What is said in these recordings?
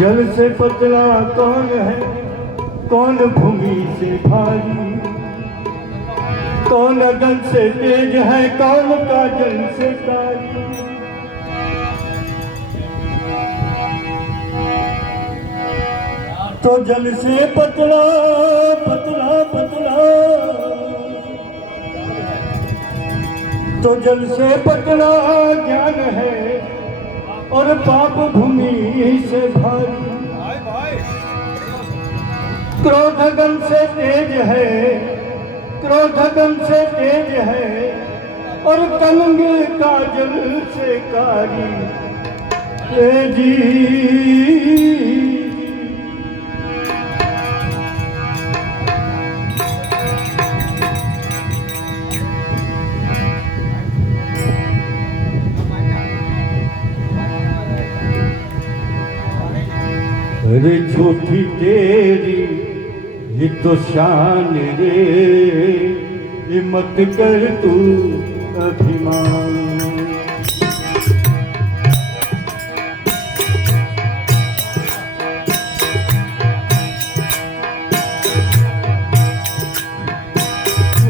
जल से पतला कौन है, कौन भूमि से भारी, कौन अगन से तेज है, कौन काजल से कारी। तो जल से पतला पतला पतला, तो जल से पतला ज्ञान है और पाप भूमि से भारी। क्रोधगन से तेज है, क्रोधगन से तेज है और कलंग काजल से कारी। जी अरे झूठी तेरी ये तो शान रे, ये मत कर तू अभिमान।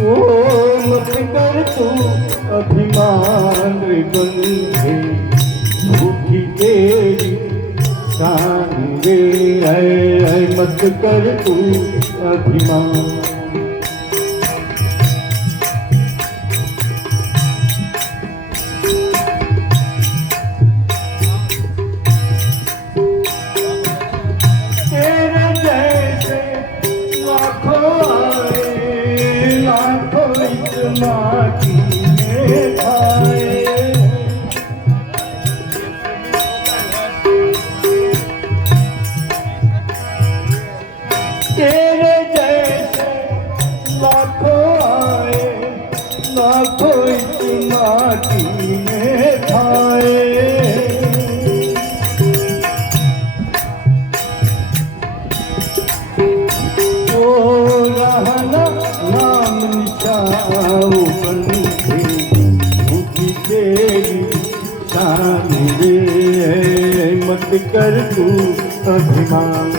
ओ मत कर तू अभिमान रे बंधे, झूठी तेरी शान रे है, मत कर तू अभिमान। तेरे जैसे लाखों आए, लाखों इस माटी में खाए। तेरे जैसे लाखों आए, लाखों इस माटी में खाए। ओ रहना नाम निशाओ बंधे, झूठी तेरी शान रे, मत कर तू अभिमान।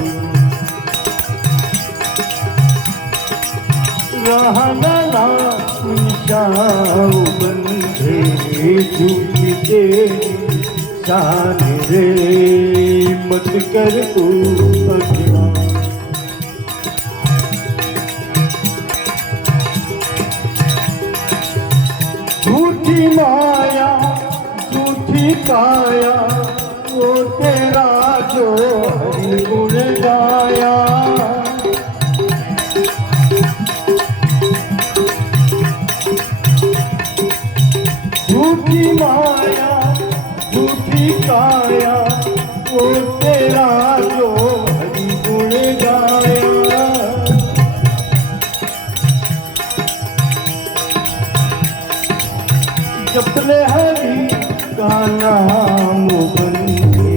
रहना निशाओ बंधे, झूठी तेरी शान रे, मत कर तू अभिमान। झूठी माया झूठी काया, वो तेरा जो हरि गुण गाया। झूठी माया झूठी काया, वो तेरा जो हरि गुण गाया। जपले हरि का नाम बंधे,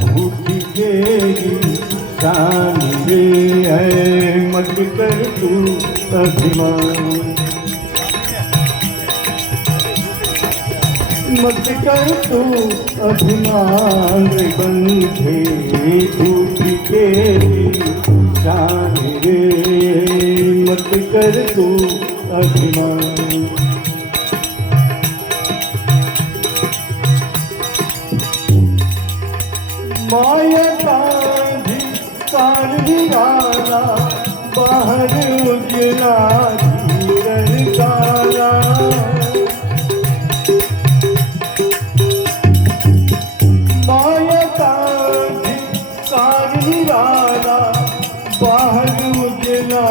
झूठी तेरी शान रे है, मत कर तू अभिमान। मत कर तू अभिमान बंधे, झूठी तेरी शान रे, मत कर तू अभिमान। माया कांधी कांधी वाला, बाहर उजला भीतर काला। माया कांधी कांधी वाला, बाहर उजला